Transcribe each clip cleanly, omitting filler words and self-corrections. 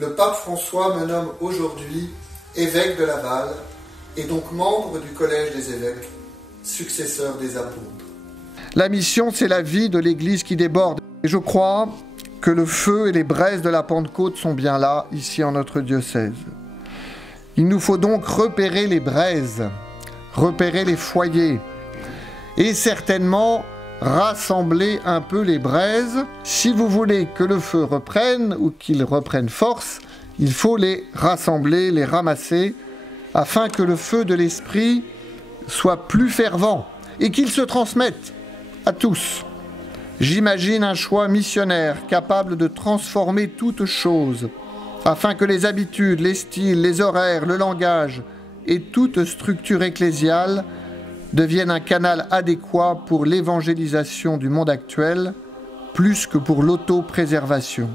Le pape François me nomme aujourd'hui évêque de Laval et donc membre du collège des évêques, successeur des apôtres. La mission, c'est la vie de l'Église qui déborde. Et je crois que le feu et les braises de la Pentecôte sont bien là, ici en notre diocèse. Il nous faut donc repérer les braises, repérer les foyers et certainement rassembler un peu les braises. Si vous voulez que le feu reprenne ou qu'il reprenne force, il faut les rassembler, les ramasser, afin que le feu de l'esprit soit plus fervent et qu'il se transmette à tous. J'imagine un choix missionnaire capable de transformer toute chose, afin que les habitudes, les styles, les horaires, le langage et toute structure ecclésiale deviennent un canal adéquat pour l'évangélisation du monde actuel, plus que pour l'autopréservation.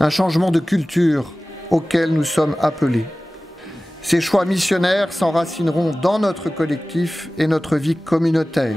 Un changement de culture auquel nous sommes appelés. Ces choix missionnaires s'enracineront dans notre collectif et notre vie communautaire.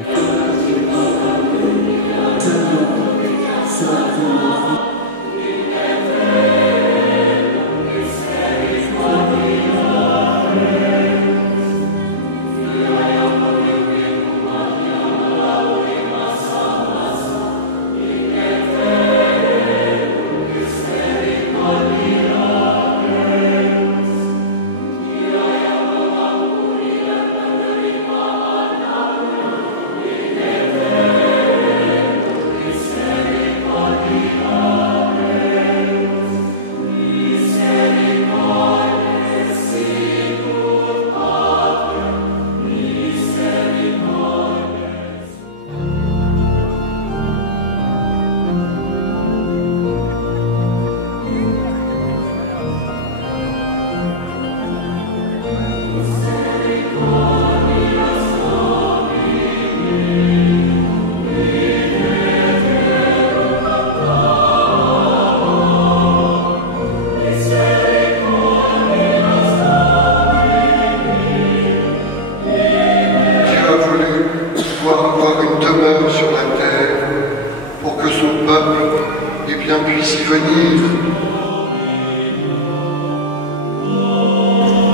Puisse y venir.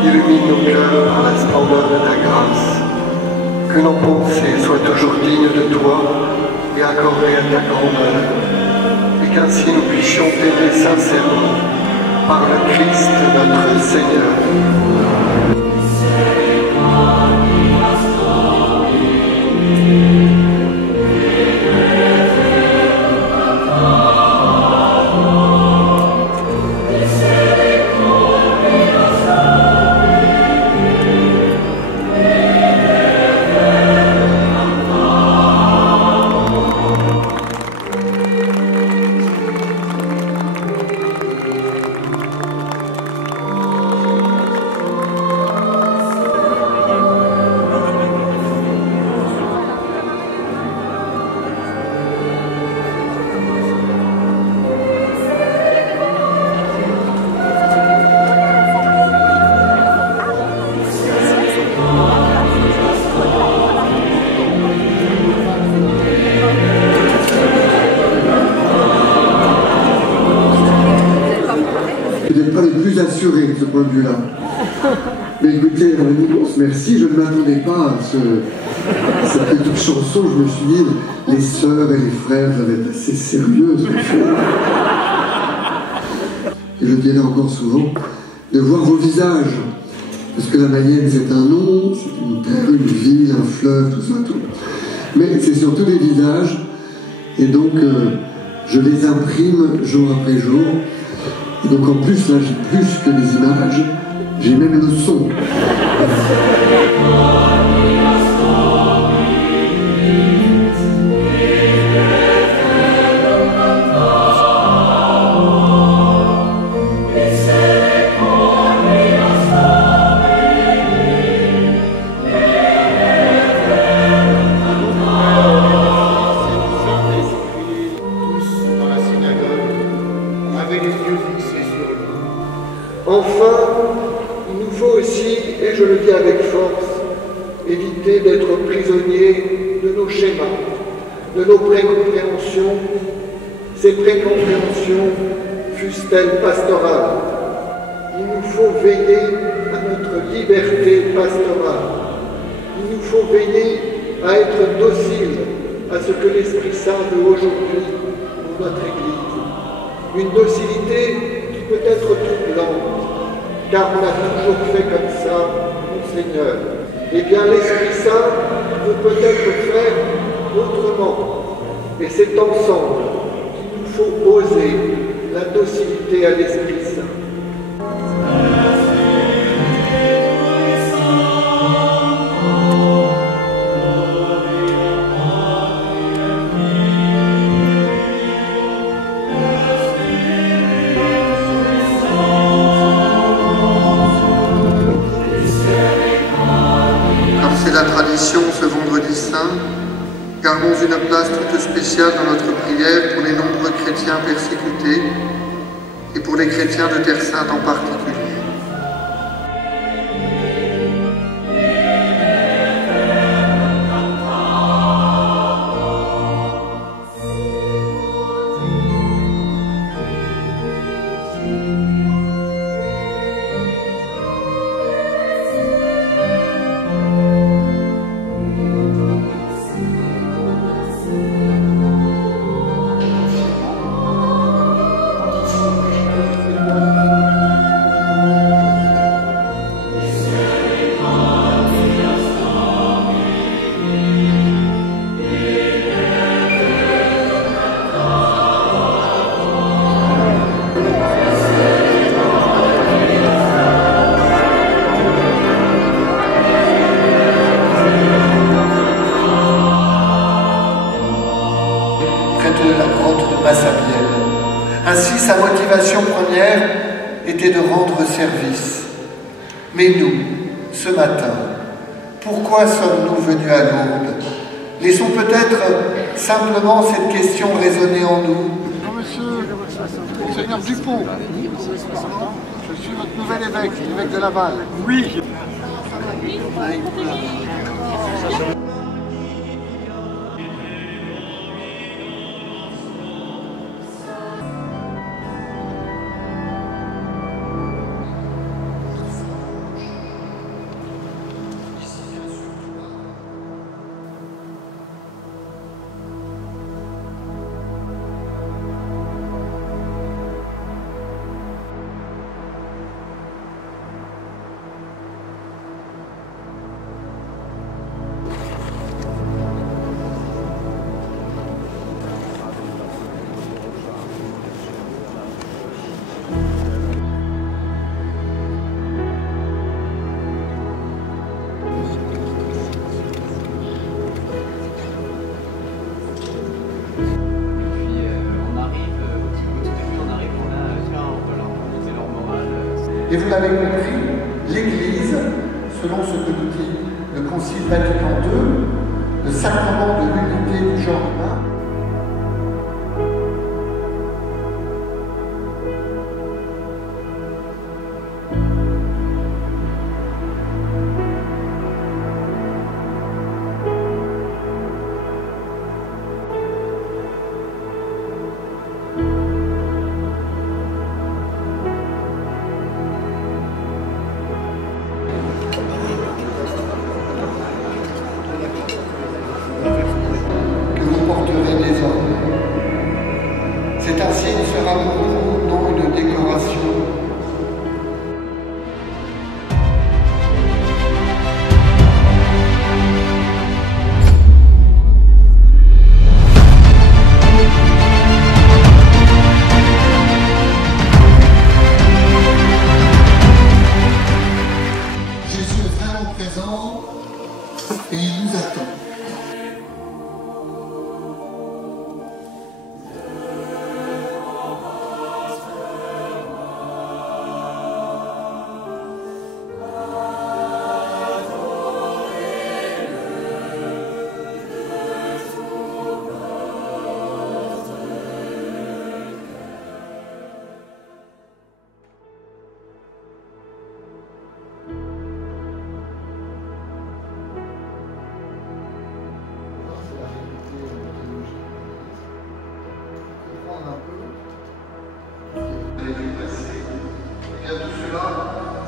Illumine nos cœurs par la splendeur de ta grâce. Que nos pensées soient toujours dignes de toi et accordées à ta grandeur. Et qu'ainsi nous puissions t'aimer sincèrement par le Christ notre Seigneur. Pas les plus assurés de ce point de vue-là. Mais écoutez, un immense merci, je ne m'attendais pas à cette petite chanson, je me suis dit, les sœurs et les frères, ça va être assez sérieux ce fait. Et je dirais encore souvent, de voir vos visages, parce que la Mayenne c'est un nom, c'est une terre, une ville, un fleuve, tout ça, tout. Mais c'est surtout des visages, et donc je les imprime jour après jour. Et donc en plus, là, j'ai plus que les images, j'ai même le son. Enfin, il nous faut aussi, et je le dis avec force, éviter d'être prisonniers de nos schémas, de nos précompréhensions. Ces précompréhensions fussent-elles pastorales. Il nous faut veiller à notre liberté pastorale. Il nous faut veiller à être dociles à ce que l'Esprit Saint veut aujourd'hui pour notre Église. Une docilité qui peut être troublante, car on a toujours fait comme ça, mon Seigneur. Eh bien, l'Esprit Saint veut peut-être faire autrement. Et c'est ensemble qu'il nous faut oser la docilité à l'Esprit Saint. La tradition ce vendredi saint, gardons une place toute spéciale dans notre prière pour les nombreux chrétiens persécutés et pour les chrétiens de Terre Sainte en particulier. De la grotte de Massabielle. Ainsi, sa motivation première était de rendre service. Mais nous, ce matin, pourquoi sommes-nous venus à Lourdes? Laissons peut-être simplement cette question résonner en nous. Non, monsieur, Monseigneur Dupont, je suis votre nouvel évêque, l'évêque de Laval. Oui. Et vous l'avez compris, l'Église, selon ce que nous dit le Concile Vatican II, le sacrement de l'unité du genre humain, que vous porterez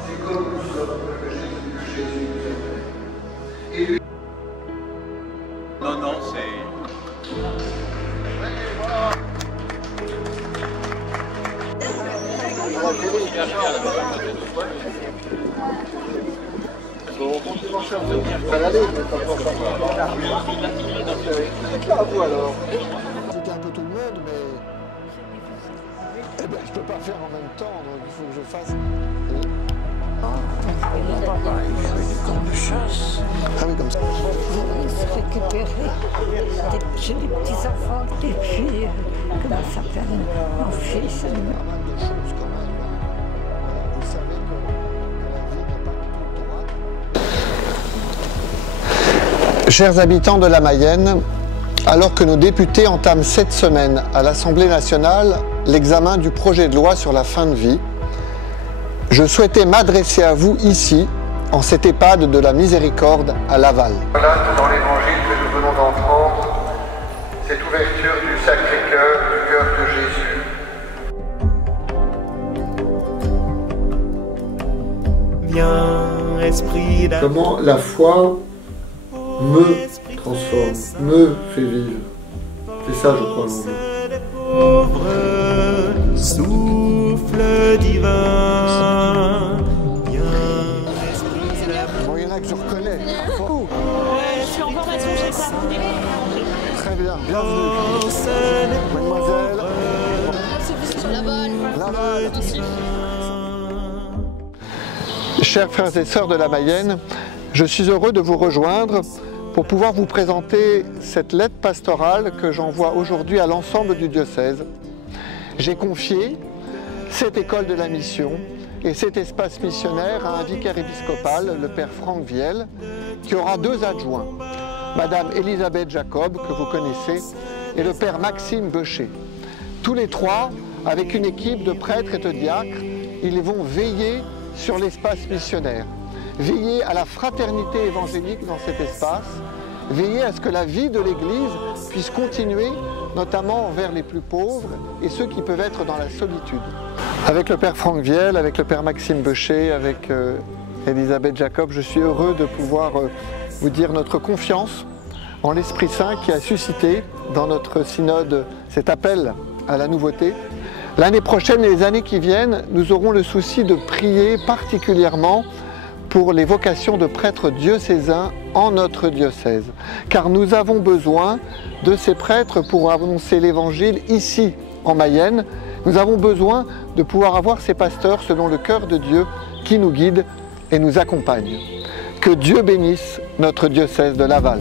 c'est comme nous sommes que Jésus nous aime. Et lui... Non, c'est... C'était un peu tout le monde, mais eh ben, je peux pas faire en même temps, donc il faut que je fasse. Comme chasse. Ah oui, comme ça. Il se récupérer. J'ai des petits-enfants, des filles. Comment ça s'appelle? Mon fils. Pas mal de choses quand même. Vous savez que la vie n'est pas toute droite. Chers habitants de la Mayenne, alors que nos députés entament cette semaine à l'Assemblée nationale l'examen du projet de loi sur la fin de vie, je souhaitais m'adresser à vous ici, en cette EHPAD de la Miséricorde à Laval. Voilà, dans l'évangile que nous venons d'entendre, cette ouverture du Sacré-Cœur, du cœur de Jésus. Viens, esprit d'amour. Comment la foi me transforme, me fait vivre. C'est ça, je crois, l'enjeu. Pauvre souffle divin. Viens, esprit d'amour. Bon, il y en a que je reconnais. Oh, Je suis en formation chez ça. très bien, bienvenue. Mademoiselle. Laval. Chers frères et sœurs de la Mayenne, je suis heureux de vous rejoindre pour pouvoir vous présenter cette lettre pastorale que j'envoie aujourd'hui à l'ensemble du diocèse. J'ai confié cette école de la mission et cet espace missionnaire à un vicaire épiscopal, le père Franck Viel, qui aura 2 adjoints, madame Elisabeth Jacob, que vous connaissez, et le père Maxime Beucher. Tous les 3, avec une équipe de prêtres et de diacres, ils vont veiller sur l'espace missionnaire, veiller à la fraternité évangélique dans cet espace, veiller à ce que la vie de l'Église puisse continuer, notamment envers les plus pauvres et ceux qui peuvent être dans la solitude. Avec le père Franck Viel, avec le père Maxime Beucher, avec Elisabeth Jacob, je suis heureux de pouvoir vous dire notre confiance en l'Esprit Saint qui a suscité dans notre synode cet appel à la nouveauté. L'année prochaine et les années qui viennent, nous aurons le souci de prier particulièrement pour les vocations de prêtres diocésains en notre diocèse. Car nous avons besoin de ces prêtres pour annoncer l'Évangile ici, en Mayenne. Nous avons besoin de pouvoir avoir ces pasteurs selon le cœur de Dieu qui nous guident et nous accompagnent. Que Dieu bénisse notre diocèse de Laval.